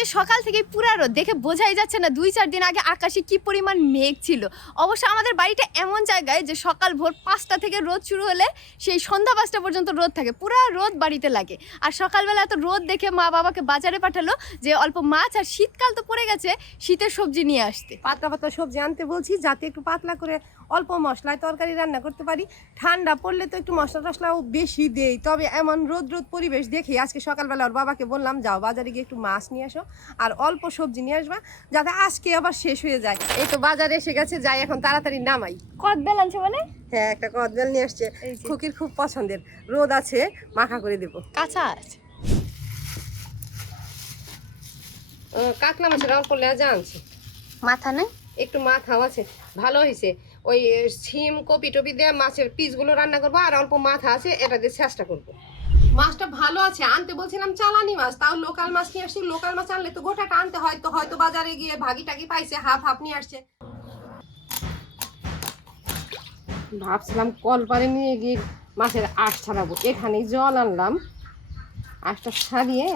আজকে সকাল থেকে পুরা রোদ। দেখে বোঝাই যাচ্ছে না দুই চার দিন আগে আকাশে কি পরিমাণ মেঘ ছিল। অবশ্য আমাদের বাড়িটা এমন জায়গায় যে সকাল ভোর পাঁচটা থেকে রোদ শুরু হলে সেই সন্ধ্যা পাঁচটা পর্যন্ত রোদ থাকে। পুরা রোদ বাড়িতে লাগে। আর সকালবেলা এত রোদ দেখে মা বাবাকে বাজারে পাঠালো যে অল্প মাছ আর শীতকাল তো পড়ে গেছে, শীতের সবজি নিয়ে আসতে। পাতলা পাতলা সবজি আনতে বলছি, যাতে একটু পাতলা করে অল্প মশলায় তরকারি রান্না করতে পারি। ঠান্ডা পড়লে তো একটু মশলা টশলাও বেশি দেই। তবে এমন রোদ রোদ পরিবেশ দেখি আজকে সকালবেলা ওর বাবাকে বললাম, যাও বাজারে গিয়ে একটু মাছ নিয়ে আসো। আর অল্প সবজি নিয়ে আসবা যাতে আজকে আবার শেষ হয়ে যায়। এই তো বাজারে এসে গেছে যাই এখন তাড়াতাড়ি নামাই। কত বেল আনছে মানে? হ্যাঁ একটা কদবেল নিয়ে আসছে। খুকির খুব পছন্দের। রোদ আছে মাখা করে দেবো। কাঁচা আছে। কাকনা মাছের অল্প লেজা আনছে। মাথা নেই? একটু মাথাও আছে। ভালো হয়েছে ওই শিম কপি টপি দিয়ে মাছের পিসগুলো রান্না করব আর অল্প মাথা আছে এটা দিয়ে চেষ্টা করব। মাছটা ভালো আছে, আনতে বলছিলাম চালানি মাছ, তাও লোকাল মাছ নিয়ে আসছি, লোকাল মাছ আনলে তো গোটাটা আনতে হয়, তো হয়তো বাজারে গিয়ে ভাগি টাগি পাইছে, হাফ হাফ নিয়ে আসছে ভাবছিলাম কলপারে নিয়ে গিয়ে মাছের আঁশ ছাড়াবো, এখানেই জল আনলাম, আঁশটা ছাড়িয়ে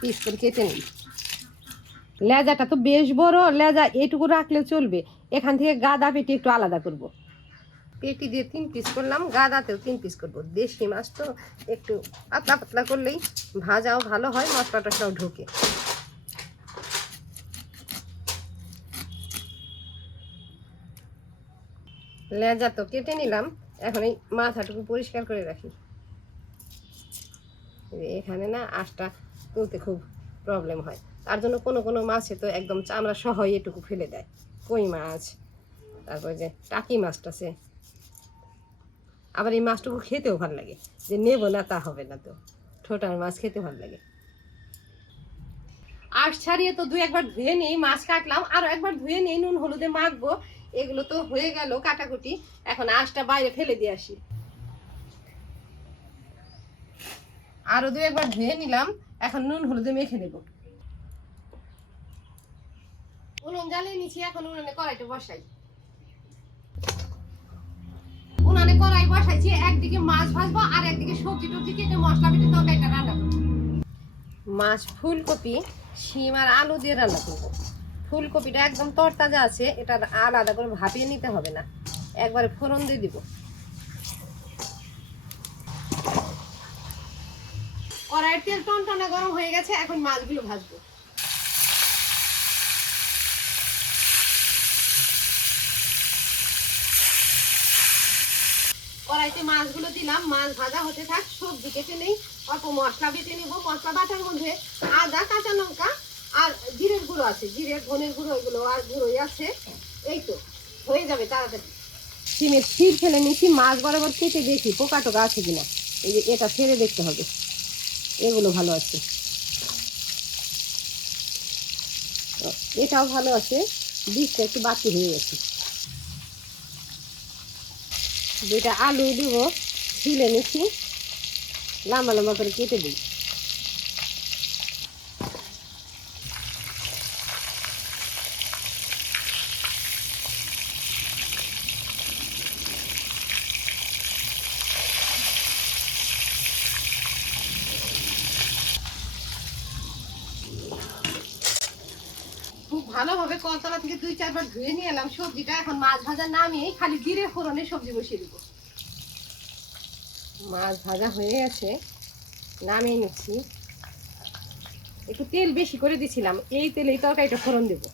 পিস করে কেটে নিই লেজাটা তো বেশ বড়, লেজা এটুকু রাখলে চলবে, এখান থেকে গাদা পেটি একটু আলাদা করব। পেটি দিয়ে তিন পিস করলাম, গাদাতেও তিন পিস করব। দেশি মাছ তো একটু পাতলা পাতলা করলেই ভাজাও ভালো হয় মশলা টশলাও ঢোকে। লেজা তো কেটে নিলাম, এখন এই মাথাটুকু পরিষ্কার করে রাখি। এখানে না আঁশটা তুলতে খুব প্রবলেম হয়। তার জন্য কোনো কোনো মাছে তো একদম চামড়া সহ এটুকু ফেলে দেয়। কই মাছ? তারপর যে টাকি মাছটা আছে আবার এই মাছটুকু খেতেও ভালো লাগে। যে নেব না, তা হবে না তো। ঠোঁটার মাছ খেতে ভালো লাগে। আঁশ ছাড়িয়ে তো দু একবার ধুয়ে নিই মাছ কাটলাম। আরও একবার ধুয়ে নিই নুন, হলুদে মাখবো। এগুলো তো হয়ে গেল কাটাকুটি। এখন আঁশটা বাইরে ফেলে দিয়ে আসি। আরও দু একবার ধুয়ে নিলাম। এখন নুন, হলুদে মেখে নেব। উনুন জ্বালিয়ে নিচ্ছি, এখন উনুনে কড়াইটা বসাই উনানে কড়াই বসাইছি একদিকে মাছ ভাজবো আর একদিকে সবজি টবজি কেটে মশলা বেটে তরকারিটা রান্না করব। মাছ ফুলকপি শিম আর আলু দিয়ে রান্না করব। ফুলকপিটা একদম তরতাজা আছে এটা আলাদা করে ভাপিয়ে নিতে হবে না। একবারে ফোড়ন দিয়ে দিব। কড়াইয়ের তেল টনটনে গরম হয়ে গেছে এখন মাছগুলো ভাজবো। কড়াইতে মাছগুলো দিলাম, মাছ ভাজা হতে থাক, সবজি কেটে নেই, অল্প মশলা বেটে নেব, মশলা বাটার মধ্যে আদা, কাঁচা লঙ্কা আর জিরের গুঁড়ো আছে, জিরের ধনের গুঁড়ো, এগুলো আর গুঁড়োই আছে, এই তো, হয়ে যাবে তাড়াতাড়ি। সিমের ছিট ফেলে নিচ্ছি মাছ বরাবর কেটে দেখি পোকা টোকা আছে কিনা, এই যে এটা ফেলে দেখতে হবে, এগুলো ভালো আছে। এটাও ভালো আছে, বীজটা একটু বাকি হয়ে গেছে। দুইটা আলু দিব ছিলে নিচ্ছি লম্বা লম্বা করে কেটে দিই। ভালোভাবে কলতলা থেকে দুই, চারবার ধুয়ে নিয়ে এলাম। সবজিটা এখন মাছ ভাজা নামিয়ে খালি জিরে ফোড়নে সবজি বসিয়ে দিব। মাছ ভাজা হয়ে গেছে, নামিয়ে নিচ্ছি। একটু তেল বেশি করে দিছিলাম, এই তেলে এই তরকারিটা ফোড়ন দেবো।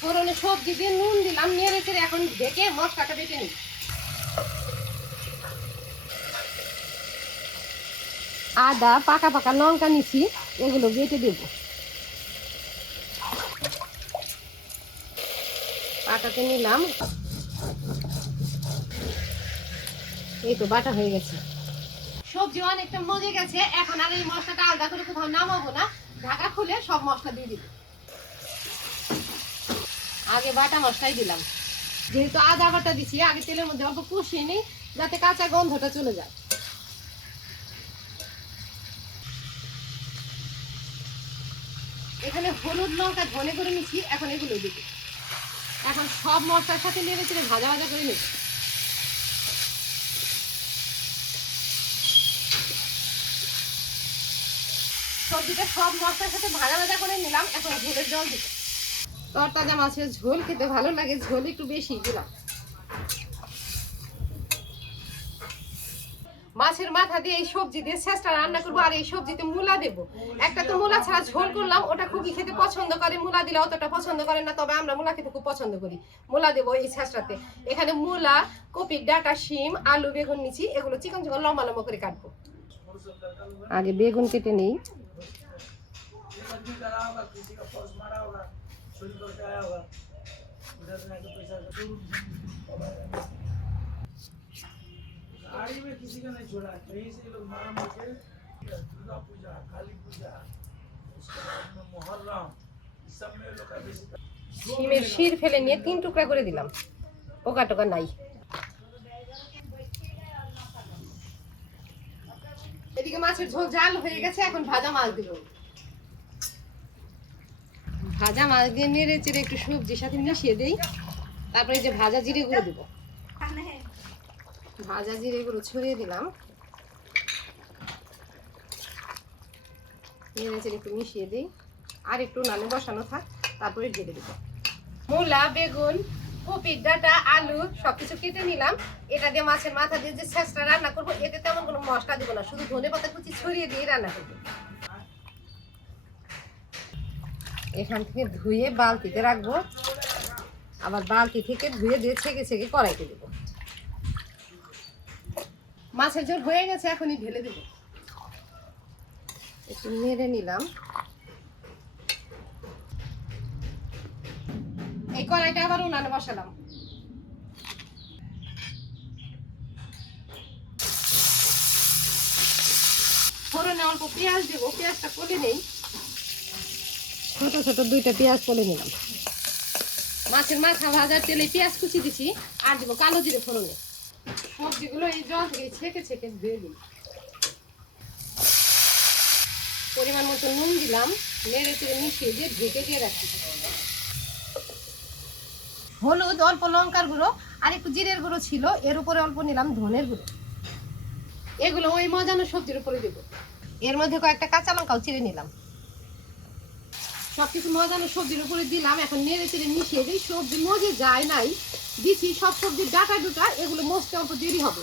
ফোড়নে সবজি দিয়ে নুন দিলাম, নেড়ে চেড়ে এখন ঢেকে মশলাটা বেটে নিই আদা, পাকা পাকা লঙ্কা নিছি, এগুলো বেটে দেব। পাটাতে নিলাম। এই তো বাটা হয়ে গেছে। সবজি অনেকটা মজে গেছে, এখন আর এই মশলাটা আলাদা করে কোথাও নামাবো না। ঢাকা খুলে সব মশলা দিয়ে দিব। আগে বাটা মশলাই দিলাম। যেহেতু আদা বাটা দিচ্ছি আগে তেলের মধ্যে অল্প কষিয়ে নিই, যাতে কাঁচা গন্ধটা চলে যায়। এখানে হলুদ লঙ্কা ধনে করে নিচ্ছি এখন এগুলো দিকে এখন সব মশলার সাথে নিয়ে গেছি ভাজা ভাজা করে নিচ্ছি সবজিটা সব মশলার সাথে ভাজা ভাজা করে নিলাম, এখন ঝোলের জল দিতে তরতাজা মাছের ঝোল খেতে ভালো লাগে, ঝোল একটু বেশি দিলাম। মাছের মাথা দিয়ে এই সবজি দিয়ে শেষটা রান্না করবো আর এই সবজিতে মূলা দেবো একটা তো মূলা ছাড়া ঝোল করলাম ওটা খুবই খেতে পছন্দ করে মূলা দিলে অতটা পছন্দ করে না তবে আমরা মূলা খেতে খুব পছন্দ করি মূলা দেবো এই শেষটাতে এখানে মূলা কপির ডাটা শিম আলু বেগুন নিচ্ছি এগুলো চিকন চিকন লম্বা লম্বা করে কাটবো আগে বেগুন কেটে নেই आदमी करा होगा किसी का पर्स मारा होगा चोरी करके आया होगा उधर से आके पैसा किसी का नहीं छोड़ा कहीं से ये लोग मारा मार के दुर्गा पूजा काली पूजा उसके बाद में मुहर्रम इस सब में ये लोग का बेसी শিমের শির ফেলে নিয়ে তিন টুকরা করে দিলাম পোকা টোকা নাই এদিকে মাছের ঝোল জাল হয়ে গেছে এখন ভাজা মাছ দিব ভাজা মাছ দিয়ে নেড়ে চেড়ে একটু সবজির সাথে মিশিয়ে দেই তারপরে এই যে ভাজা জিরে গুঁড়ো দিব ভাজা জিরে গুঁড়ো ছড়িয়ে দিলাম। একটু মিশিয়ে দিই। আর একটু নালে বসানো থাক, তারপরে ঢেলে দেবো। মূলা, বেগুন, কপির ডাটা, আলু সবকিছু কেটে নিলাম। এটা দিয়ে মাছের মাথা দিয়ে যে শেষটা রান্না করব, এতে তেমন কোনো মশলা দেবো না। শুধু ধনে পাতা কুচি ছড়িয়ে দিয়ে রান্না করব। এখান থেকে ধুয়ে বালতিতে রাখব। আবার বালতি থেকে ধুয়ে দিয়ে ছেঁকে ছেঁকে কড়াইতে দেবো। মাছের ঝোল হয়ে গেছে, এখনই ঢেলে দেবো। একটু নেড়ে নিলাম। এই কড়াইটা আবার উনানে বসালাম। ফোড়নে অল্প পেঁয়াজ পেঁয়াজটা করে নেই। ছোট ছোট দুইটা পেঁয়াজ করে নিলাম। মাছের মাথা ভাজার তেলে পেঁয়াজ কুচি দিছি, আর দেবো কালো জিরে ফোড়নে। সবজিগুলো এই জল থেকে ছেঁকে ছেঁকে ধুয়ে পরিমাণ মতো নুন দিলাম, নেড়ে চেড়ে মিশিয়ে দিয়ে ঢেকে দিয়ে রাখি। হলুদ, অল্প লঙ্কার গুঁড়ো আর একটু জিরের গুঁড়ো ছিল, এর উপরে অল্প নিলাম ধনের গুঁড়ো। এগুলো ওই মজানো সবজির উপরে দেবো। এর মধ্যে কয়েকটা কাঁচা লঙ্কাও চিড়ে নিলাম। সবকিছু মজানো সবজির উপরে দিলাম, এখন নেড়ে চেড়ে মিশিয়ে দিই। সবজি মজে যায় নাই, দিছি, সব সবজির ডাটা ডুটা এগুলো মজতে অল্প দেরি হবে।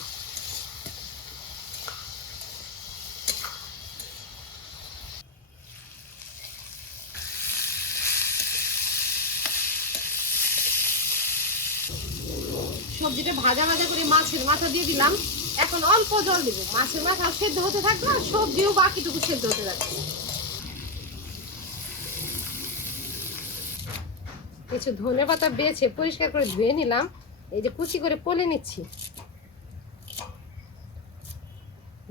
সবজিটা ভাজা ভাজা করে মাছের মাথা দিয়ে দিলাম। এখন অল্প জল দেবো। মাছের মাথা সেদ্ধ হতে থাকবে আর সবজিও বাকিটুকু সেদ্ধ হতে থাকবে। কিছু ধনে পাতা বেছে পরিষ্কার করে ধুয়ে নিলাম। এই যে কুচি করে পলে নিচ্ছি।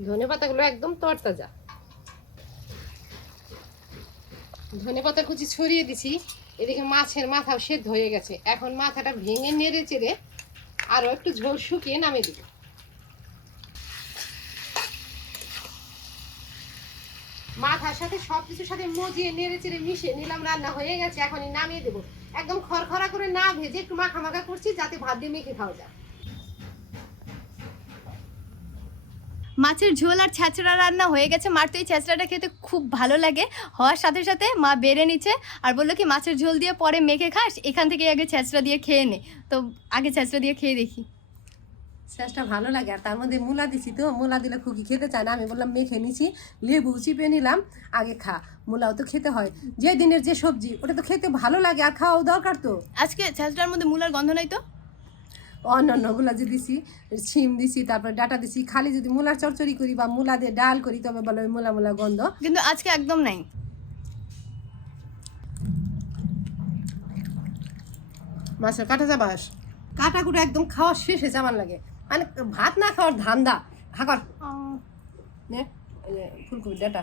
ধনে পাতাগুলো একদম তরতাজা। ধনে পাতা কুচি ছড়িয়ে দিছি। এদিকে মাছের মাথাও সেদ্ধ হয়ে গেছে। এখন মাথাটা ভেঙে নেড়ে চেড়ে আরও একটু ঝোল শুকিয়ে নামিয়ে দিব। মাথার সাথে সবকিছুর সাথে মজিয়ে নেড়ে চেড়ে মিশিয়ে নিলাম, রান্না হয়ে গেছে। এখনই নামিয়ে দেবো। একদম খড়খড়া করে না ভেজে একটু মাখা মাখা করছি, যাতে ভাত দিয়ে মেখে খাওয়া যায়। মাছের ঝোল আর ছ্যাঁচড়া রান্না হয়ে গেছে। মার তো এই ছ্যাঁচড়াটা খেতে খুব ভালো লাগে। হওয়ার সাথে সাথে মা বেড়ে নিচ্ছে আর বলল কি, মাছের ঝোল দিয়ে পরে মেখে খাস, এখান থেকে আগে ছ্যাঁচড়া দিয়ে খেয়ে নে। তো আগে ছ্যাঁচড়া দিয়ে খেয়ে দেখি। শেষটা ভালো লাগে। আর তার মধ্যে মূলা দিছি তো মূলা দিলে খুকি খেতে চায় না। আমি বললাম মেখে নিছি লেবু চিপে নিলাম আগে খা। মূলাও তো খেতে হয়। যে দিনের যে সবজি ওটা তো খেতে ভালো লাগে আর খাওয়াও দরকার তো। আজকে ছ্যাঁচড়ার মধ্যে মূলার গন্ধ নাই তো? অন্যান্যগুলো যে দিছি শিম দিছি তারপরে ডাটা দিছি খালি যদি মূলার চচ্চড়ি করি বা মূলা দিয়ে ডাল করি তবে বলো মূলা মূলা গন্ধ। কিন্তু আজকে একদম নাই। মাছের কাটা যাবাস কাটা কুটা একদম খাওয়া শেষে যাবার লাগে। মানে ভাত না খাওয়ার ধান্দা। হাকর যে ডাটা